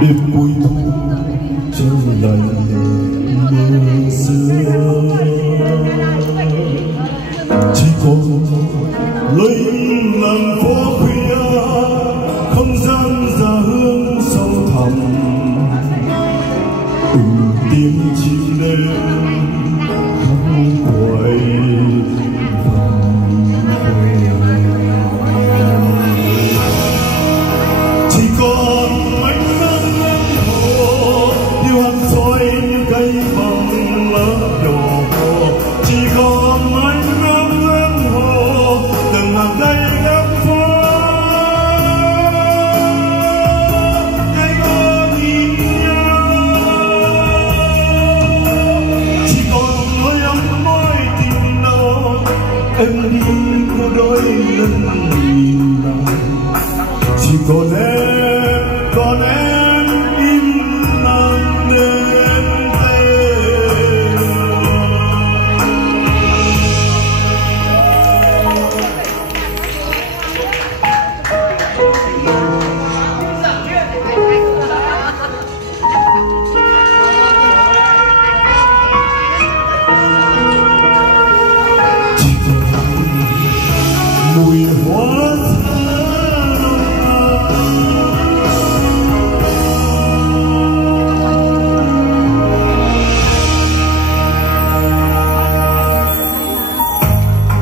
đêm cuối thu trời lạnh mưa xưa, chỉ còn lênh làng phố khuya, không gian ra hương sâu thẳm, từng tiếng chim đêm không quay vòng chỉ còn ánh nắng ven hồ điêu hắt soi cây bằng lá đỏ, chỉ còn ánh nắng ven hồ từng hàng cây gấp phố cây ngõ nhìn nhau, chỉ còn nỗi ấm mối tình đầu em đi cô đôi lần nhìn lại, chỉ còn em im lặng đêm tây. Chỉ còn mùi hoa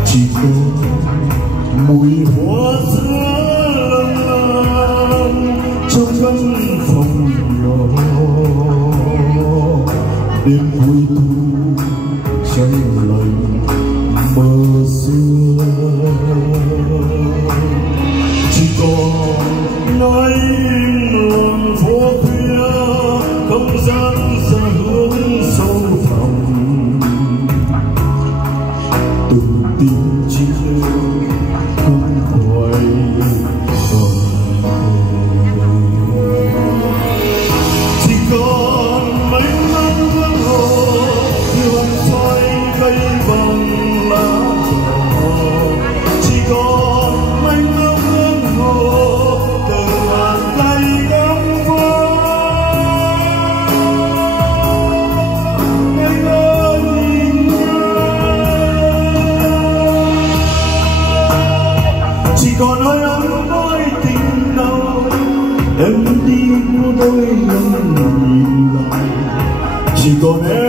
chỉ có mùi hoa sữa lăng trong căn phòng nhỏ, đêm cuối thu trăng lạnh mơ xưa, chỉ còn nói làng phố khuya, không gian ra hướng sâu thẳm, từng tiếng chim đêm không quay vòng về, chỉ còn mấy nắng ven hồ như hắt soi cây bằng lá đỏ, chỉ còn mấy nắng ven hồ từng hàng cây gấm phố cây ngõ nhìn chỉ còn nỗi ấm mối tình đầu em đi mua đôi lần nhìn lại, chỉ còn em